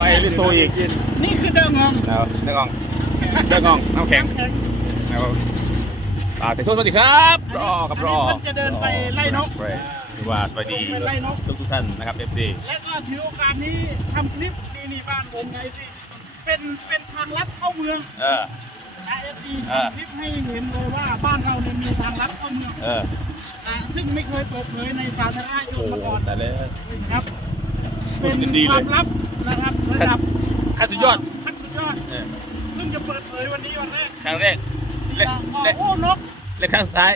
ไปลิโตอีกนี่คือเดิมของแล้วเรื่ององเรื่ององน้ำแข็งนะครับปากแต่สวัสดีครับรอครับรอมันจะเดินไปไล่นกไปดีว่าสวัสดีไปไล่นกทุกทุกๆท่านนะครับเอฟซีและก็ถือโอกาสนี้ทำคลิปนี่นี่บ้านผมไงสิเป็นเป็นทางลัดเข้าเมืองเออไอเอฟซีเออคลิปให้เห็นเลยว่าบ้านเราเนี่ยมีทางลัดเข้าเมืองเอออ่าซึ่งไม่เคยเปิดเผยในสาธารณชโอ้นมาก่อนแต่เลยครับ พูเป็ดนดีๆคเลยวามลับนะครับระดับขั้นสุดยอดขั้นสุดยอดเออเพิ่งจะเปิดเผยวันนี้วันแรกครั้งแรกที่เละเราบอกเละ โอ้นกและครั้งสุดท้าย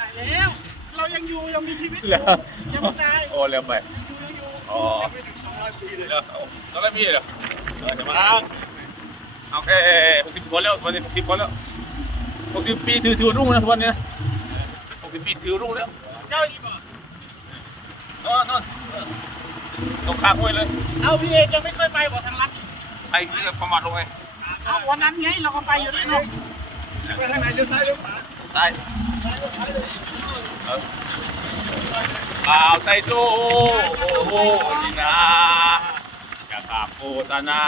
ตายแล้ว เรายังอยู่ยังมีชีวิตอเหรยู่อยังไม่ตายโอ้เร็วไปยังอยู่อ๋อ ไม่ถึงสองร้อยปีเลยเร็วเอาตอนแรกมีเหรอเออจะมาโอเคหกสิบคนแล้ววันนี้หกสิบคนแล้วหกสิบปีถือถือรุ่งนะทุกวันนี้นะหกสิบปีถือรุ่งแล้วเจ้าอีบ่นอนนอน ตรงข้างห้วยเลย เอาพี่เอกยังไม่เคยไปบ่ทางลัดไอ้นี่ก็ประมาทลงไงเอาวันนั้นไงเราก็ไปอยู่ด้วยเนาะไปทางไหนเลี้ยวซ้ายเลี้ยวขวาตายเออข่าวไตโซโอ้โหนี่นะอย่าขาดโฆษณา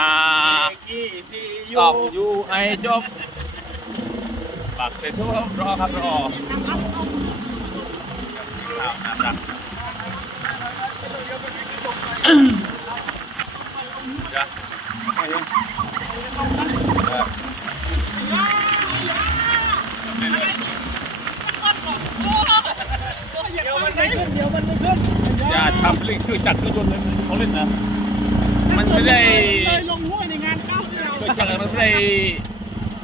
กี่ซียูต้องอยู่ให้จบปักไตโซรอครับรอข่าวน่ารักจ้ะไม่ยัง เออเดี๋ยวมันไม่ขึ้นเดี๋ยวมันไม่ขึ้นอย่าทำเรื่องเครื่องจักรเครื่องยนต์เลยเขาเล่นนะ มันไม่ได้เคยลงห้วยในงานก้าวที่เราเครื่องจักรมันไม่ได้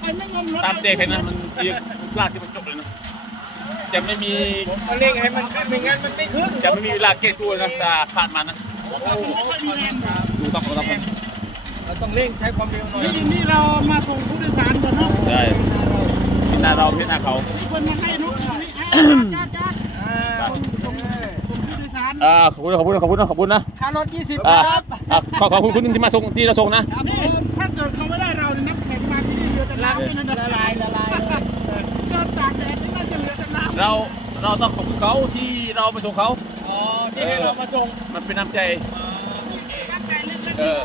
ไปไม่งมรถตามเตะใครนะมันเสียมันพลาดที่มันจบเลยนะจะไม่มีเขาเร่งให้มันขึ้นไม่งั้นมันไม่ขึ้นจะไม่มีเวลาเก็บตัวนะถ้าพลาดมานะ ดูต้องต้องต้องเราต้องเร่งใช้ความเร็วหน่อยนี่นี่เรามาส่งผู้โดยสารก่อนเนาะใช่พิจารณาเราพิจารณาเขาคนมาให้นกให้จ้าจ้าอ่าส่งส่งส่งผู้โดยสารอ่าขอบคุณขอบคุณขอบคุณนะขอบคุณนะค่ารถ20อ่าครับอ่ขอขอบคุณคุณที่มาส่งที่เราส่งนะนี่ถ้าเกิดเขาไม่ได้เราเนี่ยน้ำแข็งมาที่นี่เรือแต่น้ำไม่ละลายละลายเกิดตากแดดนี่น่าจะเหลือแต่น้ำเราเราต้องขอบคุณเขาที่เราไปส่งเขา อ๋อที่ให้เรามาส่งมันเป็นน้ำใจร่างกายเล่นเล่นเออ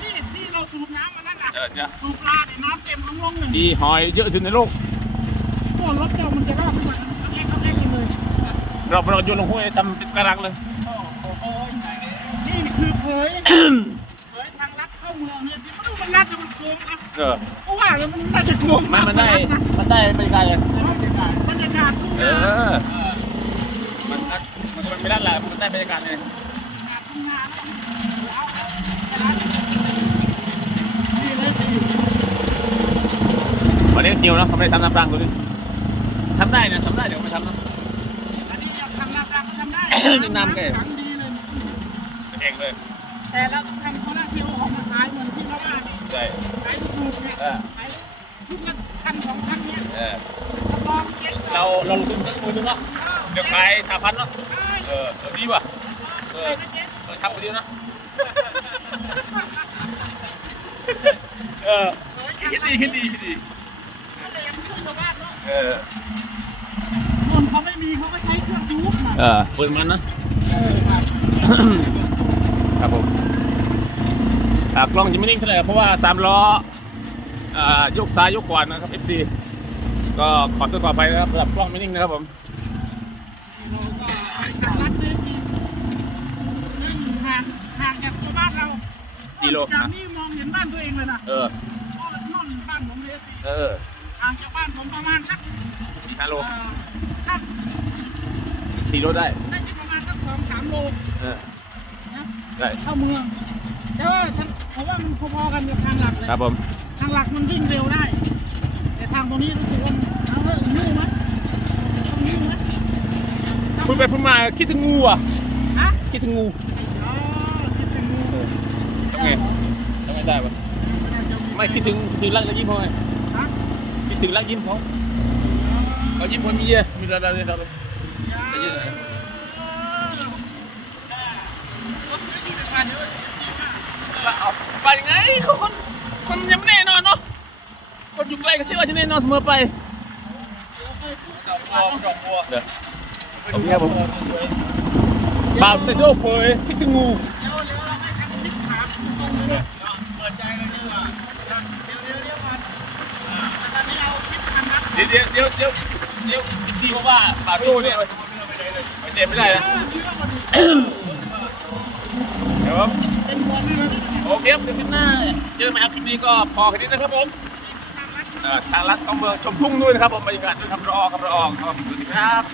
นี่ที่เราสูบน้ำมานั่นน่ะเออเนี่ยสูบปลาเนี่ยน้ำเต็มทั้งร่องเลยที่หอยเยอะที่สุดในโลกพวกรถเจ้ามันจะรอดทุกวันแยกเขาแยกกันเลยเราเราโยนลงห้วยทำเป็นกระรังเลยนี่คือเผยเผยทางลัดเข้าเมืองเนี่ยที่ไม่รู้มันลัดจะมันโกงอะเออเพราะว่าแล้วมันน่าจะโกงมันมันได้มันได้บรรยากาศอย่างบรรยากาศทุ่งเอนาอ มันมันมันไม่ได้หละมันได้บรรยากาศเลยทุ่งนาแล้วนี่เลยสิวันนี้นิวนะทำได้ทำน้ำปลางตัวนี้ทำได้นะทำได้เดี๋ยวไปทำนะ อันนี้อยากทำน้ำรังก็ทำได้นี่น้ำแก่ถังดีเลยเองเลยแต่เราทำโซล่าร์เซลล์ออกมาขายเหมือนที่เขาว่านี่ใช่ ขายถูกๆเนี่ยเออ ขายชุดละพันสองพันเนี่ยเออรับรองเจ๊ง เราเราลงทุนสักหมื่นหนึงเนาะเดี๋ยวขายสามพันเนาะได้เออเออดีว่ะเออได้เจ๊งเออทำไปดีนะเออคิดดีคิดดีคิดดีก็เลยยังช่วยชาวบ้านเนาะเออคนเขาไม่มีเขาก็ใช้เครื่องยูบน่ะเออเปิดมันนะเออครับครับผมอ่ากล้องจะไม่นิ่งเท่าไหร่เพราะว่าสามล้ออ่ายกซ้ายยกขวานะครับ FC ก็ขอตัวขอไปนะครับสำหรับกล้องไม่นิ่งนะครับผมเราก็ทางรัฐเลยทีนึ่งห่างห่างจากตัวบ้านเราสี่โลจากนะนี่มองเห็นบ้านตัวเองเลยนะเออโอ้ยนอนบ้านผมเลยสิเออห่างจากบ้านผมประมาณสักห้าโลเอ่อสักสี่โลได้น่าจะประมาณสักสองสามโลเออนะได้เข้าเมืองแต่ว่าทางผมว่ามันพอๆกันกับทางหลักเลยครับผมทางหลักมันวิ่งเร็วได้แต่ทางตรงนี้รู้สึกว่ามันเอาเถอะยุ่งไหมต้องยุ่งไหมพูดไปพูดมาคิดถึงงูอะฮะคิดถึงงูอ๋อคิดถึงงูทำไงทำไงได้ปะไม่คิดถึงคิดถึงรักแล้วยิ้มเขาไงฮะคิดถึงรักยิ้มเขาเขายิ้มคนมีเยอะมีระดับระดับอย่าได้ยินเหรอ เอาไปยังไงเขาคนคนยังไม่แน่นอนเนาะคน อยู่ไกลก็เชื่อว่าจะแน่นอนเสมอไปดอกบัวดอกบัวเดี๋ยวขอบคุณครับผมปากแต่โซ่เผยคิดถึงงูเดี๋ยวเดี๋ยวเราให้ทำคลิปถามตรงๆเลยเปิดใจเลยดีกว่าเดี๋ยวเดี๋ยวเดี๋ยวมาตอนนี้เราคลิปทำนัดเดี๋ยวเดี๋ยวเดี๋ยวเดี๋ยวเดี๋ยวที่เพราะว่าปากโซ่เนี่ยมันเจ็บไม่ได้นะที่เรามาดูเดี๋ยวครับเป็นบอลนี่นะโอเคครับเดี๋ยวคลิปหน้าเจอกันใหม่ครับคลิปนี้ก็พอแค่นี้นะครับผมเอ่อ ทางรัฐของเมืองชมทุ่งด้วยนะครับผมบรรยากาศด้วยครับรอครับรอครับสวัสดีครับ